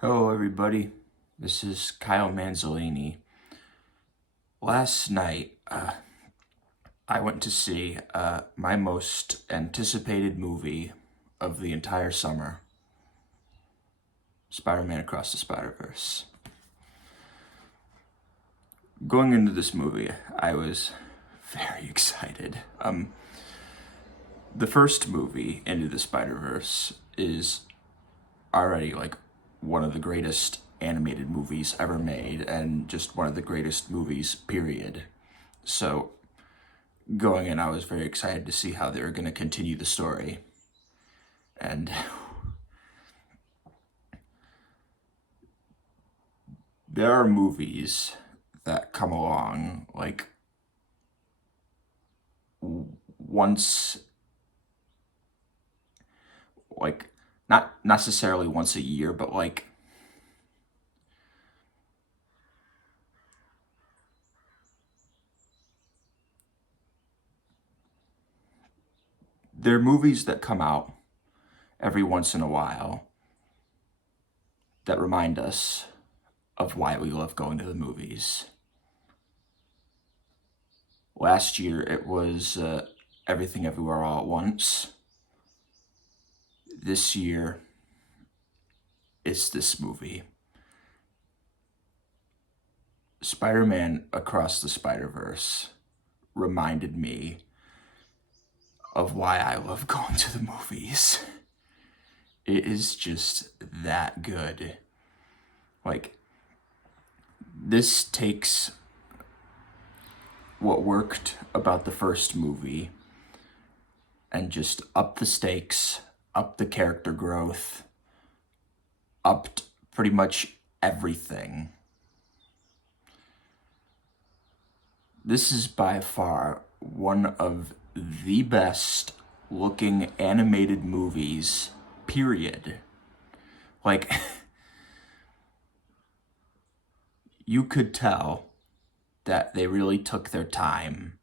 Hello, everybody. This is Kyle Manzolini. Last night, I went to see my most anticipated movie of the entire summer, Spider-Man Across the Spider-Verse. Going into this movie, I was very excited. The first movie, Into the Spider-Verse, is already like one of the greatest animated movies ever made and just one of the greatest movies, period. So going in, I was very excited to see how they were going to continue the story. And there are movies that come along like once, like not necessarily once a year, but like there are movies that come out every once in a while that remind us of why we love going to the movies. Last year, it was Everything Everywhere All at Once. This year, it's this movie. Spider-Man Across the Spider-Verse reminded me of why I love going to the movies. It is just that good. Like, this takes what worked about the first movie and just up the stakes, up the character growth, upped pretty much everything. This is by far one of the best looking animated movies, period. Like, you could tell that they really took their time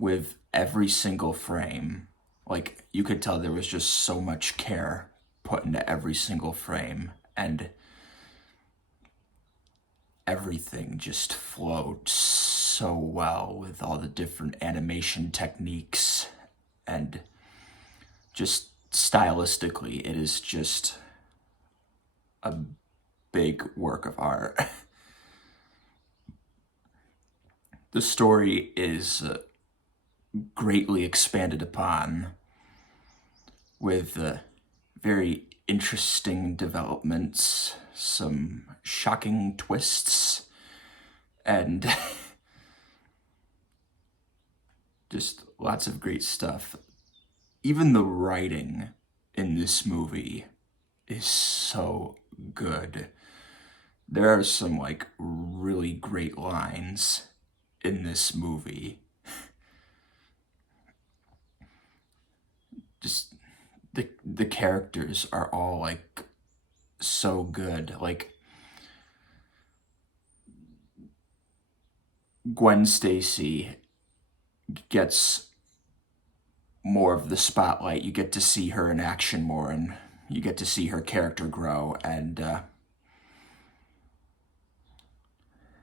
with every single frame. Like, you could tell there was just so much care put into every single frame, and everything just flowed so well with all the different animation techniques, and just stylistically, it is just a big work of art. The story is greatly expanded upon with very interesting developments, some shocking twists, and just lots of great stuff. Even the writing in this movie is so good. There are some like really great lines in this movie. Just the characters are all like so good. Like Gwen Stacy gets more of the spotlight. You get to see her in action more, and you get to see her character grow, and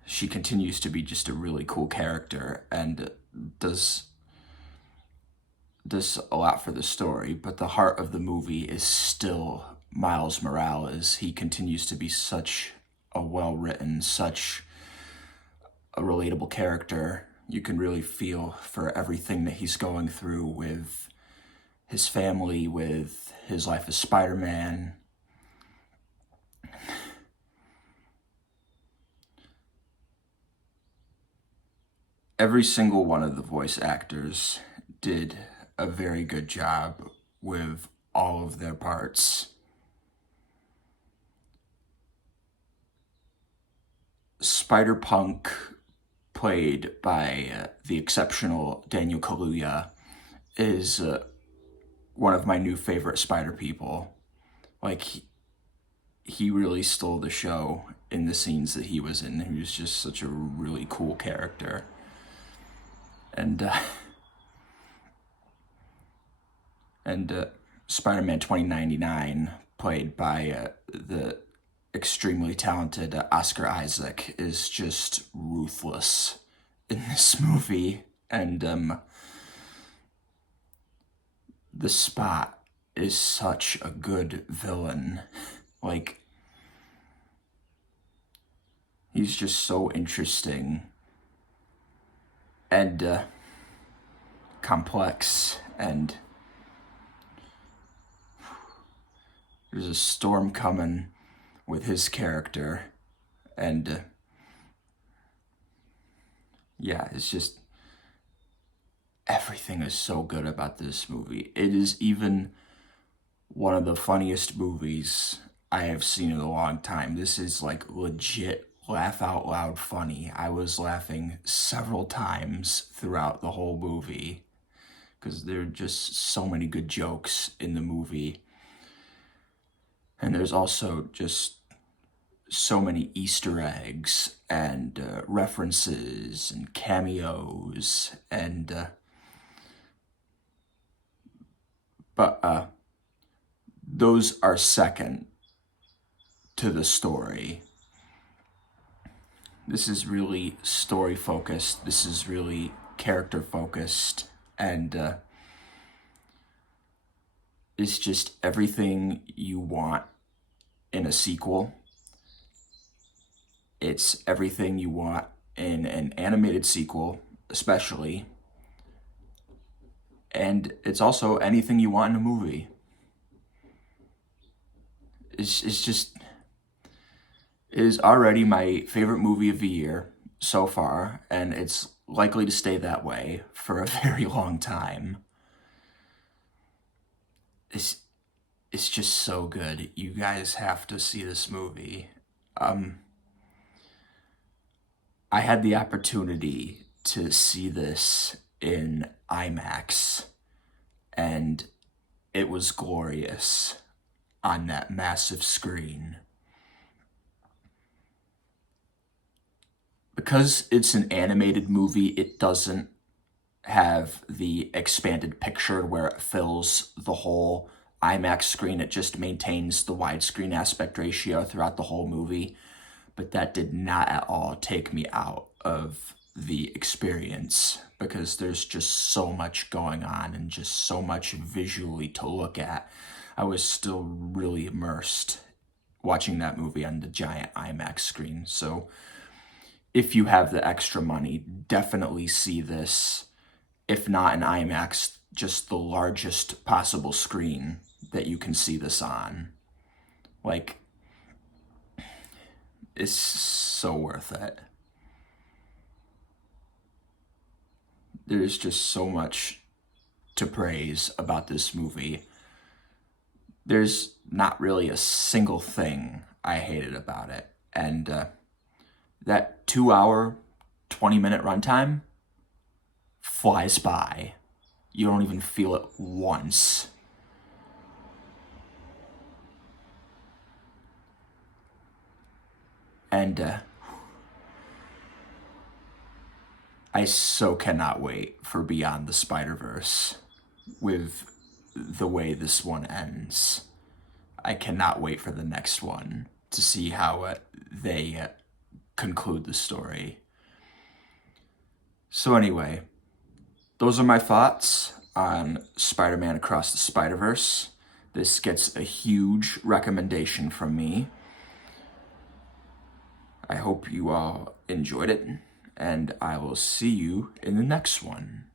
she continues to be just a really cool character and does a lot for the story. But the heart of the movie is still Miles Morales. He continues to be such a well-written, such a relatable character. You can really feel for everything that he's going through with his family, with his life as Spider-Man. Every single one of the voice actors did a very good job with all of their parts. Spider-Punk, played by the exceptional Daniel Kaluuya, is one of my new favorite Spider people. Like, he really stole the show in the scenes that he was in. He was just such a really cool character. And Spider-Man 2099, played by the extremely talented Oscar Isaac, is just ruthless in this movie. And the Spot is such a good villain. Like, he's just so interesting and complex, and there's a storm coming with his character, and yeah, it's just everything is so good about this movie. It is even one of the funniest movies I have seen in a long time. This is like legit laugh out loud funny. I was laughing several times throughout the whole movie because there are just so many good jokes in the movie. And there's also just so many Easter eggs and references and cameos, and but those are second to the story. This is really story focused. This is really character focused, and it's just everything you want in a sequel. It's everything you want in an animated sequel, especially. And it's also anything you want in a movie. It's just, it is already my favorite movie of the year so far, and it's likely to stay that way for a very long time. It's just so good. You guys have to see this movie. I had the opportunity to see this in IMAX, and it was glorious on that massive screen. Because it's an animated movie, it doesn't have the expanded picture where it fills the whole IMAX screen. It just maintains the widescreen aspect ratio throughout the whole movie. But that did not at all take me out of the experience because there's just so much going on and just so much visually to look at. I was still really immersed watching that movie on the giant IMAX screen. So if you have the extra money, definitely see this. If not in IMAX, just the largest possible screen that you can see this on. Like, it's so worth it. There's just so much to praise about this movie. There's not really a single thing I hated about it. And that 2-hour, 20-minute runtime flies by. You don't even feel it once. And I so cannot wait for Beyond the Spider-Verse with the way this one ends. I cannot wait for the next one to see how they conclude the story. So anyway, those are my thoughts on Spider-Man Across the Spider-Verse. This gets a huge recommendation from me. I hope you all enjoyed it, and I will see you in the next one.